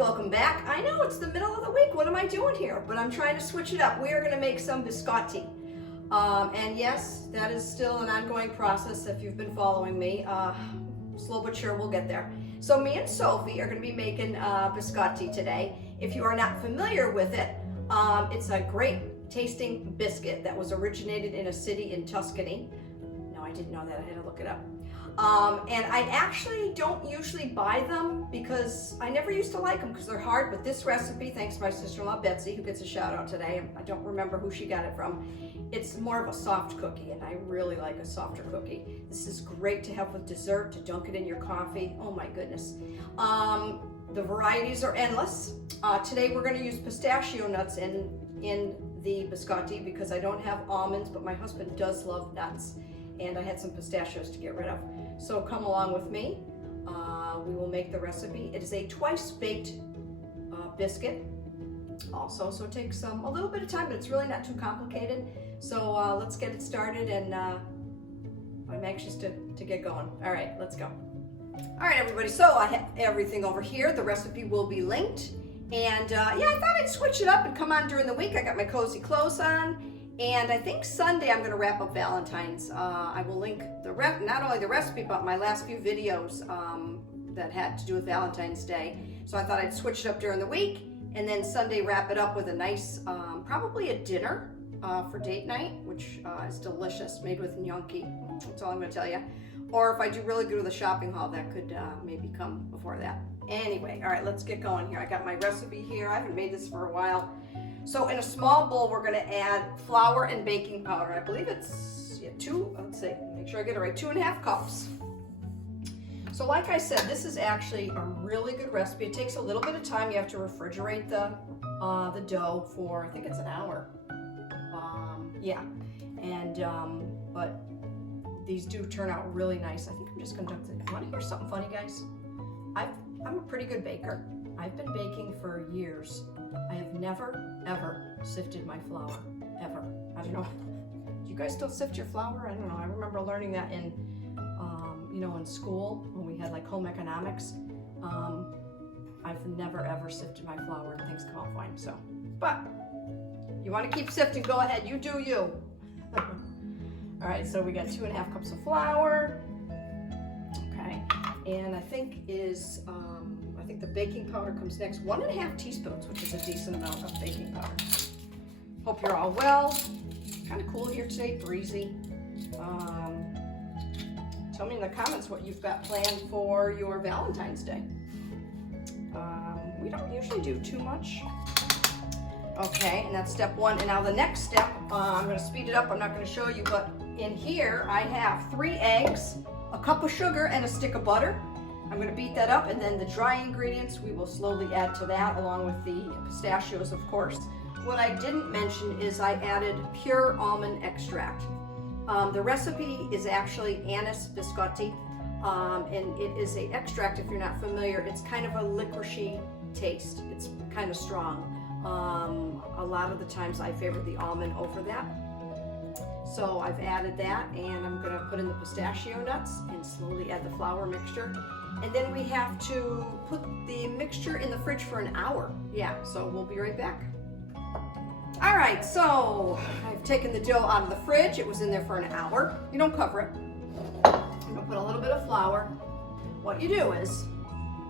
welcome back. I know it's the middle of the week. What am I doing here? But I'm trying to switch it up. We are going to make some biscotti. And yes, that is still an ongoing process if you've been following me. Slow but sure, we'll get there. So me and Sophie are going to be making biscotti today. If you are not familiar with it, it's a great tasting biscuit that was originated in a city in Tuscany. No, I didn't know that. I had to look it up. And I actually don't usually buy them because I never used to like them because they're hard, but this recipe, thanks to my sister-in-law Betsy, who gets a shout out today, I don't remember who she got it from, it's more of a soft cookie, and I really like a softer cookie. This is great to have with dessert, to dunk it in your coffee. Oh my goodness. The varieties are endless. Today we're going to use pistachio nuts in the biscotti because I don't have almonds, but my husband does love nuts, and I had some pistachios to get rid of. So come along with me. We will make the recipe. It is a twice baked biscuit also, so it takes a little bit of time, but it's really not too complicated. So let's get it started, and I'm anxious to get going. All right, let's go. All right, everybody, so I have everything over here. The recipe will be linked. And yeah, I thought I'd switch it up and come on during the week. I got my cozy clothes on. And I think Sunday I'm going to wrap up Valentines. I will link not only the recipe, but my last few videos that had to do with Valentine's Day. So I thought I'd switch it up during the week, and then Sunday wrap it up with a nice, probably a dinner for date night, which is delicious, made with gnocchi. That's all I'm going to tell you. Or if I do really good with a shopping haul, that could maybe come before that. Anyway, all right, let's get going here. I got my recipe here. I haven't made this for a while. So in a small bowl, we're going to add flour and baking powder. I believe it's let's see, make sure I get it right, 2.5 cups. So like I said, this is actually a really good recipe. It takes a little bit of time. You have to refrigerate the dough for, I think it's an hour. Yeah, and but these do turn out really nice. I think I'm just going to dunk it. You want to hear something funny, guys? I'm a pretty good baker. I've been baking for years. I have never, ever sifted my flour, ever. I don't know. Do you guys still sift your flour? I don't know. I remember learning that in, in school when we had like home economics. I've never, ever sifted my flour, and things come out fine. So, but you want to keep sifting, go ahead. You do you. All right, so we got 2.5 cups of flour. Okay, and I think the baking powder comes next. 1.5 teaspoons, which is a decent amount of baking powder. Hope you're all well. Kind of cool here today, breezy. Tell me in the comments what you've got planned for your Valentine's Day. We don't usually do too much. Okay, and that's step one. And now the next step, I'm going to speed it up. I'm not going to show you, but in here I have 3 eggs, a cup of sugar, and a stick of butter. I'm going to beat that up, and then the dry ingredients we will slowly add to that, along with the pistachios, of course. What I didn't mention is I added pure almond extract. The recipe is actually Anise Biscotti, and it is an extract. If you're not familiar, it's kind of a licoricey taste. It's kind of strong. A lot of the times I favor the almond over that. So I've added that, and I'm going to put in the pistachio nuts and slowly add the flour mixture. And then we have to put the mixture in the fridge for an hour. Yeah, so we'll be right back. All right, so I've taken the dough out of the fridge. It was in there for an hour. You don't cover it. I'm gonna put a little bit of flour. What you do is,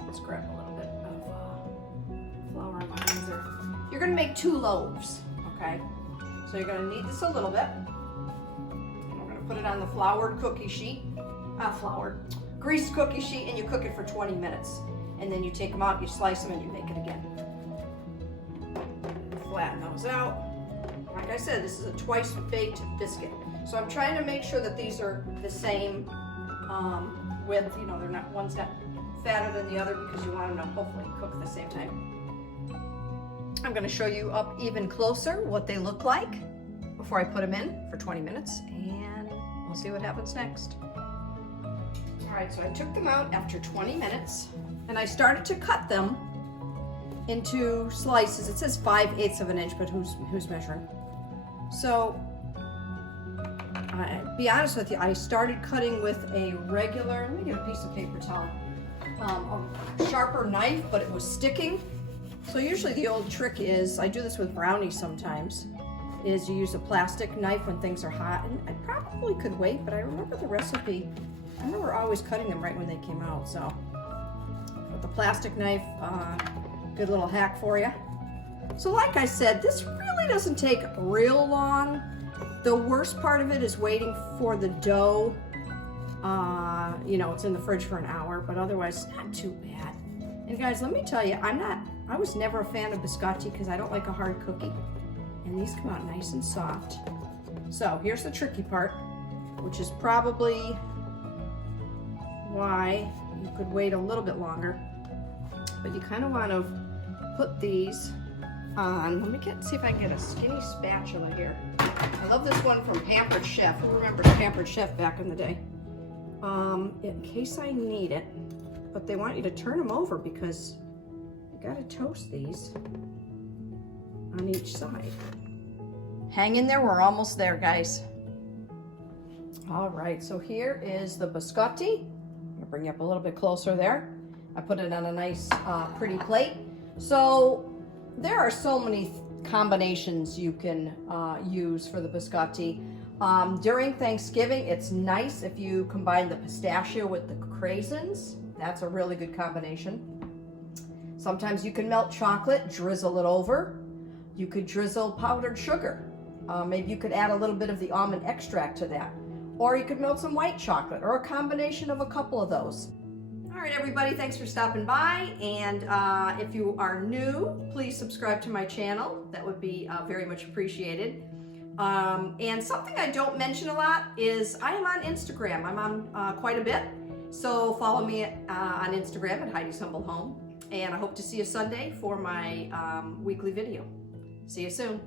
let's grab a little bit of flour on my hands there. You're gonna make 2 loaves, okay? So you're gonna knead this a little bit. And we're gonna put it on the floured cookie sheet. Greased cookie sheet, and you cook it for 20 minutes. And then you take them out, you slice them, and you make it again. Flatten those out. Like I said, this is a twice baked biscuit. So I'm trying to make sure that these are the same width. They're not, one's not fatter than the other, because you want them to hopefully cook at the same time. I'm going to show you up even closer what they look like before I put them in for 20 minutes, and we'll see what happens next. All right, so I took them out after 20 minutes, and I started to cut them into slices. It says 5/8 of an inch, but who's measuring? So, I'll be honest with you, I started cutting with a regular, let me get a piece of paper towel, a sharper knife, but it was sticking, So usually the old trick is, I do this with brownies sometimes, is you use a plastic knife when things are hot. And I probably could wait, but I remember the recipe. I remember always cutting them right when they came out, so. With the plastic knife, good little hack for you. So like I said, this really doesn't take real long. The worst part of it is waiting for the dough. You know, it's in the fridge for an hour, but otherwise not too bad. And guys, let me tell you, I was never a fan of biscotti because I don't like a hard cookie. And these come out nice and soft. So here's the tricky part, which is probably why you could wait a little bit longer. But you kind of want to put these on. Let me see if I can get a skinny spatula here. I love this one from Pampered Chef. Who remembers Pampered Chef back in the day? In case I need it. But they want you to turn them over because you gotta toast these on each side. Hang in there, we're almost there, guys. All right, so here is the biscotti. I'll bring you up a little bit closer there. I put it on a nice, pretty plate. So there are so many combinations you can use for the biscotti. During Thanksgiving, it's nice if you combine the pistachio with the craisins. That's a really good combination. Sometimes you can melt chocolate, drizzle it over. You could drizzle powdered sugar. Maybe you could add a little bit of the almond extract to that. Or you could melt some white chocolate, or a combination of a couple of those. All right, everybody, thanks for stopping by. And if you are new, please subscribe to my channel. That would be very much appreciated. And something I don't mention a lot is I am on Instagram. I'm on quite a bit. So follow me on Instagram at Heidi's Humble Home. And I hope to see you Sunday for my weekly video. See you soon.